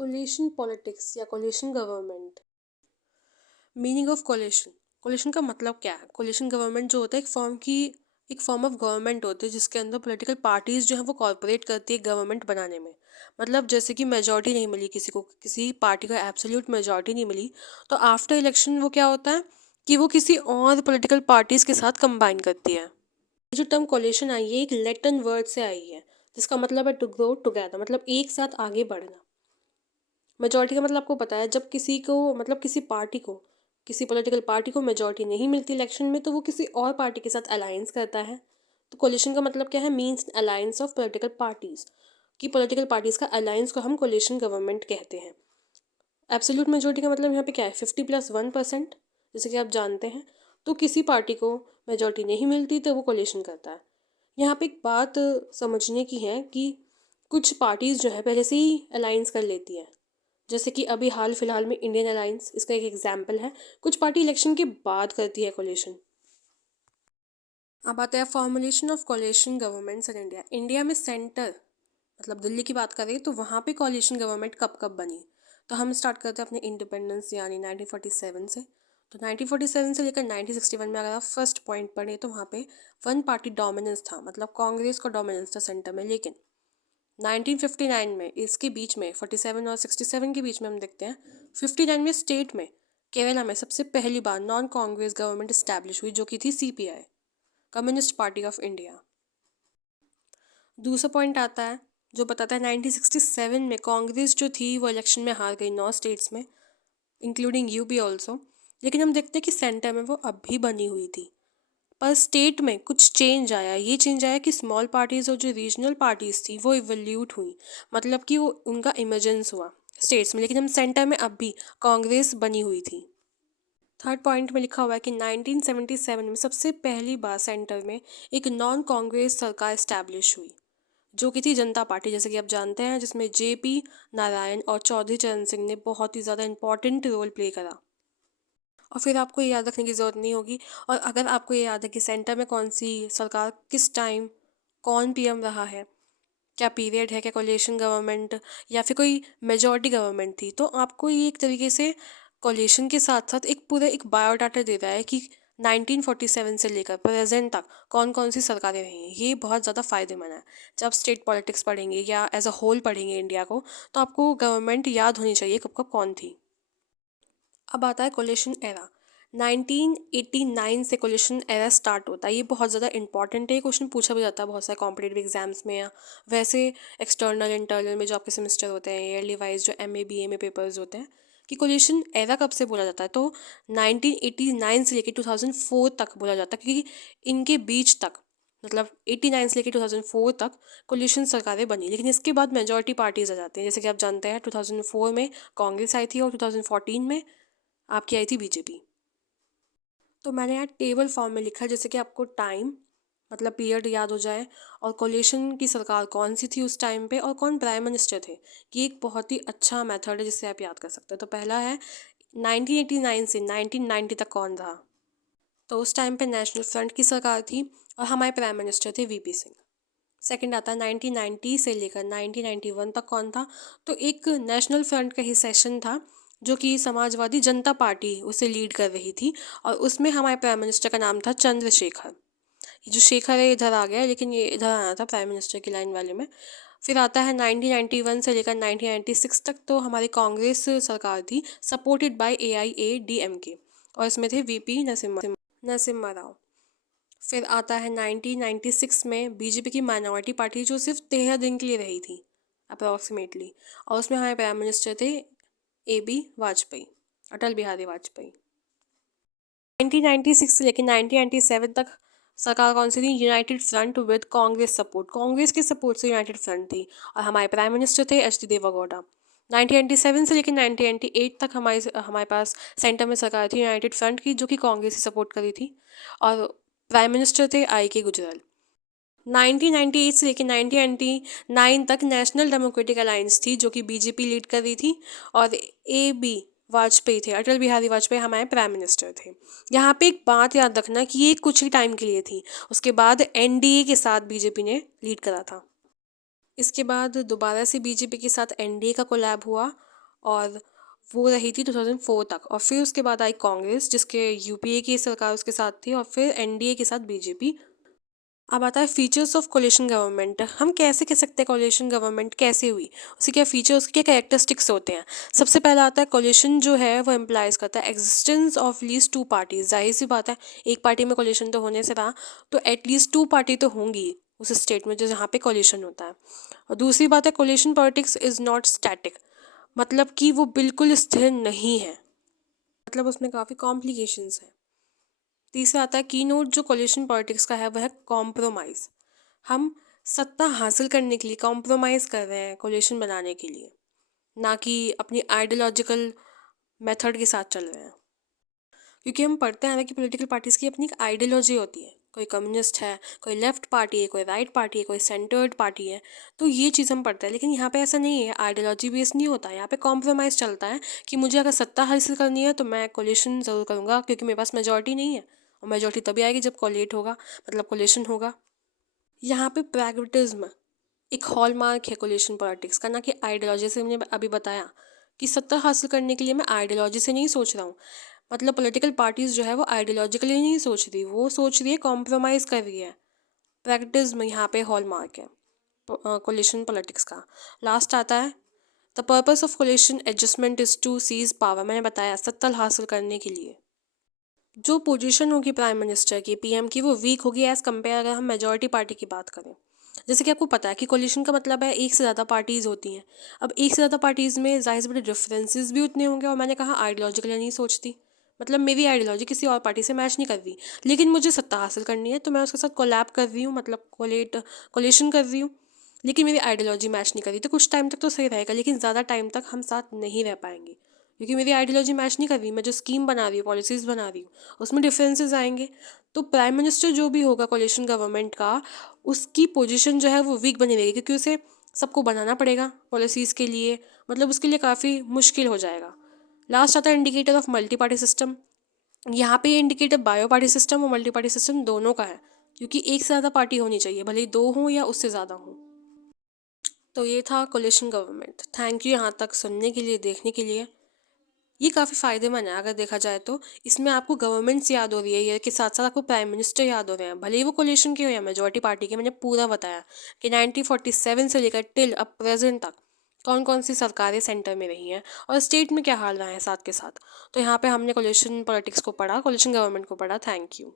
Collision politics या coalition government. Meaning of coalition. Coalition का मतलब क्या है? कोलिशन गवर्नमेंट जो होता है एक फॉर्म ऑफ गवर्नमेंट होती है जिसके अंदर पॉलिटिकल पार्टीज जो है वो कॉर्पोरेट करती है गवर्नमेंट बनाने में। मतलब जैसे कि मेजोरिटी नहीं मिली किसी को, किसी पार्टी को एब्सोल्यूट मेजोरिटी नहीं मिली, तो आफ्टर इलेक्शन वो क्या होता है कि वो किसी और पॉलिटिकल पार्टीज के साथ कंबाइन करती है। ये जो टर्म कोलिशन आई है एक लैटिन वर्ड से आई है जिसका मतलब है टू ग्रो टुगेदर, मतलब एक साथ आगे बढ़ना। मेजॉरिटी का मतलब आपको पता है, जब किसी को मतलब किसी पॉलिटिकल पार्टी को मेजॉरिटी नहीं मिलती इलेक्शन में तो वो किसी और पार्टी के साथ अलायंस करता है। तो कोलिशन का मतलब क्या है? Means alliance of political parties. कि पॉलिटिकल पार्टीज का अलायंस को हम कोलिशन गवर्नमेंट कहते हैं। एब्सोल्यूट मेजोरिटी का मतलब यहाँ पे क्या है? 50+1%, जैसे कि आप जानते हैं। तो किसी पार्टी को मेजोरिटी नहीं मिलती तो वो कोलिशन करता है। यहाँ पे एक बात समझने की है कि कुछ पार्टीज जो है पहले से ही अलायंस कर लेती है, जैसे कि अभी हाल फिलहाल में इंडियन अलायंस इसका एक एग्जाम्पल है। कुछ पार्टी इलेक्शन के बाद करती है कोलिशन। अब आता है formulation of coalition governments in India. India में सेंटर मतलब दिल्ली की बात करें तो वहाँ पे कोलिशन गवर्नमेंट कब कब बनी। तो हम स्टार्ट करते हैं अपने इंडिपेंडेंस यानी 1947 से। तो 1947 से लेकर 1961 में अगर आप फर्स्ट पॉइंट पढ़े तो वहाँ पे वन पार्टी डोमिनेंस था, मतलब कांग्रेस का डोमिनेंस था सेंटर में। लेकिन 1959 में इसके बीच में 47 और 67 के बीच में हम देखते हैं 59 में स्टेट में केरला में सबसे पहली बार नॉन कांग्रेस गवर्नमेंट इस्टेब्लिश हुई जो कि थी CPI, communist party of India. दूसरा पॉइंट आता है जो बताता है 1967 में कांग्रेस जो थी वो इलेक्शन में हार गई 9 स्टेट्स में, इंक्लूडिंग यूपी ऑल्सो। लेकिन हम देखते हैं कि सेंटर में वो अब भी बनी हुई थी, पर स्टेट में कुछ चेंज आया। ये चेंज आया कि स्मॉल पार्टीज़ और जो रीजनल पार्टीज़ थी वो इवोल्यूट हुई, मतलब कि वो उनका इमर्जेंस हुआ स्टेट्स में। लेकिन हम सेंटर में अब भी कांग्रेस बनी हुई थी। थर्ड पॉइंट में लिखा हुआ है कि 1977 में सबसे पहली बार सेंटर में एक नॉन कांग्रेस सरकार इस्टेब्लिश हुई जो कि थी जनता पार्टी, जैसे कि आप जानते हैं, जिसमें जेपी नारायण और चौधरी चरण सिंह ने बहुत ही ज़्यादा इंपॉर्टेंट रोल प्ले करा। और फिर आपको ये याद रखने की ज़रूरत नहीं होगी। और अगर आपको ये याद है कि सेंटर में कौन सी सरकार किस टाइम कौन पीएम रहा है, क्या पीरियड है, क्या कोलिशन गवर्नमेंट या फिर कोई मेजॉरिटी गवर्नमेंट थी, तो आपको ये एक तरीके से कोलिशन के साथ साथ एक पूरा एक बायोडाटा दे रहा है कि 1947 से लेकर प्रेजेंट तक कौन कौन सी सरकारें रही हैं। ये बहुत ज़्यादा फ़ायदेमंद है। जब स्टेट पॉलिटिक्स पढ़ेंगे या एज अ होल पढ़ेंगे इंडिया को, तो आपको गवर्नमेंट याद होनी चाहिए कब कब कौन थी। अब आता है कोलिशन एरा। 1989 से कोलिशन एरा स्टार्ट होता है। ये बहुत ज़्यादा इंपॉर्टेंट है, ये क्वेश्चन पूछा भी जाता है बहुत सारे कॉम्पिटेटिव एग्जाम्स में या वैसे एक्सटर्नल इंटरनल में जो आपके सेमेस्टर होते हैं, ईयरली वाइज जो एमए बीए में पेपर्स होते हैं, कि कोलिशन एरा कब से बोला जाता है। तो 1989 से लेकर 2004 तक बोला जाता है, क्योंकि इनके बीच तक मतलब 89 से लेकर 2004 तक कोलिशन सरकारें बनी। लेकिन इसके बाद मेजॉरिटी पार्टीज आ जाती हैं, जैसे कि आप जानते हैं 2004 में कांग्रेस आई थी और 2014 में आपकी आई थी बीजेपी। तो मैंने यहाँ टेबल फॉर्म में लिखा है जैसे कि आपको टाइम मतलब पीरियड याद हो जाए, और कोलिशन की सरकार कौन सी थी उस टाइम पे और कौन प्राइम मिनिस्टर थे। ये एक बहुत ही अच्छा मेथड है जिससे आप याद कर सकते हो। तो पहला है 1989 से 1990 तक कौन था। तो उस टाइम पे नेशनल फ्रंट की सरकार थी और हमारे प्राइम मिनिस्टर थे वीपी सिंह। सेकंड आता है 1990 से लेकर 1991 तक कौन था। तो एक नेशनल फ्रंट का ही सेशन था जो कि समाजवादी जनता पार्टी उसे लीड कर रही थी, और उसमें हमारे प्राइम मिनिस्टर का नाम था चंद्रशेखर। ये जो शेखर है इधर आ गया है, लेकिन ये इधर आना था प्राइम मिनिस्टर की लाइन वाले में। फिर आता है 1991 से लेकर 1996 तक, तो हमारी कांग्रेस सरकार थी सपोर्टेड बाय AIADMK, और इसमें थे वीपी नरसिम्हा राव। फिर आता है 1996 में बीजेपी की माइनॉरिटी पार्टी जो सिर्फ 13 दिन के लिए रही थी अप्रॉक्सीमेटली, और उसमें हमारे प्राइम मिनिस्टर थे AB वाजपेयी, अटल बिहारी वाजपेयी। 1996 से लेकर 1997 तक सरकार कौन सी थी? United front with Congress support, Congress के सपोर्ट से यूनाइटेड फ्रंट थी, और हमारे प्राइम मिनिस्टर थे HD देवेगौड़ा। 1997 से लेकर 1998 तक हमारे पास सेंटर में सरकार थी यूनाइटेड फ्रंट की जो कि कांग्रेस से सपोर्ट करी थी, और प्राइम मिनिस्टर थे IK गुजराल। 1998 से लेकर 1999 तक नेशनल डेमोक्रेटिक अलायंस थी जो कि बीजेपी लीड कर रही थी, और AB वाजपेयी थे, अटल बिहारी वाजपेयी हमारे प्राइम मिनिस्टर थे। यहाँ पे एक बात याद रखना कि ये कुछ ही टाइम के लिए थी, उसके बाद NDA के साथ बीजेपी ने लीड करा था। इसके बाद दोबारा से बीजेपी के साथ NDA का कोलैब हुआ और वो रही थी 2004 तक। और फिर उसके बाद आई कांग्रेस, जिसके यूपीए की सरकार उसके साथ थी, और फिर एनडीए के साथ बीजेपी। अब आता है फीचर्स ऑफ कोलिशन गवर्नमेंट। हम कैसे कह सकते हैं कोलिशन गवर्नमेंट कैसे हुई, उसके क्या फीचर्स, उसके क्या कैरेक्टरिस्टिक्स होते हैं। सबसे पहला आता है कोलिशन जो है वो एम्प्लाइज करता है existence of least two parties. जाहिर सी बात है, एक पार्टी में कोलिशन तो होने से रहा, तो एटलीस्ट टू पार्टी तो होंगी उस स्टेट में जो जहाँ पे कोलिशन होता है। और दूसरी बात है coalition politics is not static, मतलब कि वो बिल्कुल स्थिर नहीं है, मतलब उसमें काफ़ी कॉम्प्लिकेशंस हैं। तीसरा आता है की नोट जो कोलिशन पॉलिटिक्स का है वह है कॉम्प्रोमाइज़। हम सत्ता हासिल करने के लिए कॉम्प्रोमाइज़ कर रहे हैं कोलिशन बनाने के लिए, ना कि अपनी आइडियोलॉजिकल मेथड के साथ चल रहे हैं। क्योंकि हम पढ़ते हैं ना कि पॉलिटिकल पार्टीज़ की अपनी एक आइडियोलॉजी होती है, कोई कम्युनिस्ट है, कोई लेफ्ट पार्टी है, कोई राइट पार्टी है, कोई सेंटर्ड पार्टी है, तो ये चीज़ हम पढ़ते हैं। लेकिन यहाँ पे ऐसा नहीं है, आइडियोलॉजी बेस्ड नहीं होता, यहाँ पे कॉम्प्रोमाइज़ चलता है कि मुझे अगर सत्ता हासिल करनी है तो मैं कोलिशन ज़रूर करूँगा, क्योंकि मेरे पास मेजॉरिटी नहीं है, और मेजॉरिटी तभी आएगी जब कोलेट होगा, मतलब कोलिशन होगा। यहाँ पे प्रैग्मेटिज्म एक हॉलमार्क है कोलिशन पॉलिटिक्स का, ना कि आइडियोलॉजी से। हमने अभी बताया कि सत्ता हासिल करने के लिए मैं आइडियोलॉजी से नहीं सोच रहा हूँ, मतलब पॉलिटिकल पार्टीज जो है वो आइडियोलॉजिकली नहीं सोच रही, वो सोच रही है कॉम्प्रोमाइज़ कर रही है। प्रैग्मेटिज्म यहाँ पे हॉलमार्क है कोलिशन पॉलिटिक्स का। लास्ट आता है the purpose of coalition adjustment is to seize power. मैंने बताया सत्ता हासिल करने के लिए जो पोजीशन होगी प्राइम मिनिस्टर की, पीएम की, वो वीक होगी एज़ कम्पेयर अगर हम मेजॉरिटी पार्टी की बात करें। जैसे कि आपको पता है कि कोलिशन का मतलब है एक से ज़्यादा पार्टीज़ होती हैं। अब एक से ज़्यादा पार्टीज़ में जाहिर से बड़े डिफरेंसेस भी उतने होंगे, और मैंने कहा आइडियोलॉजिकली नहीं सोचती, मतलब मेरी आइडियोलॉजी किसी और पार्टी से मैच नहीं कर रही, लेकिन मुझे सत्ता हासिल करनी है तो मैं उसके साथ कोलैब कर रही हूँ, मतलब कोलेशन कर रही हूँ, लेकिन मेरी आइडियोलॉजी मैच नहीं कर रही। तो कुछ टाइम तक तो सही रहेगा, लेकिन ज़्यादा टाइम तक हम साथ नहीं रह पाएंगे, क्योंकि मेरी आइडियोलॉजी मैच नहीं कर रही। मैं जो स्कीम बना रही हूँ, पॉलिसीज़ बना रही हूँ, उसमें डिफरेंसेस आएंगे। तो प्राइम मिनिस्टर जो भी होगा कोलिशन गवर्नमेंट का, उसकी पोजीशन जो है वो वीक बनी रहेगी, क्योंकि उसे सबको बनाना पड़ेगा पॉलिसीज़ के लिए, मतलब उसके लिए काफ़ी मुश्किल हो जाएगा। लास्ट आता है indicator of multi party system. यहाँ पे ये इंडिकेटर बायो पार्टी सिस्टम और मल्टी पार्टी सिस्टम दोनों का है, क्योंकि एक से ज़्यादा पार्टी होनी चाहिए, भले ही दो हों या उससे ज़्यादा हों। तो ये था कोलिशन गवर्नमेंट। थैंक यू यहाँ तक सुनने के लिए, देखने के लिए। ये काफ़ी फ़ायदेमंद है अगर देखा जाए तो। इसमें आपको गवर्नमेंट्स याद हो रही है, ये के साथ साथ आपको प्राइम मिनिस्टर याद हो रहे हैं, भले ही वो कोलिशन के हो या मेजॉरिटी पार्टी के। मैंने पूरा बताया कि 1947 से लेकर टिल अब प्रेजेंट तक कौन कौन सी सरकारें सेंटर में रही हैं और स्टेट में क्या हाल रहा है साथ के साथ। तो यहाँ पे हमने कोलिशन पॉलिटिक्स को पढ़ा, कोलिशन गवर्नमेंट को पढ़ा। Thank you.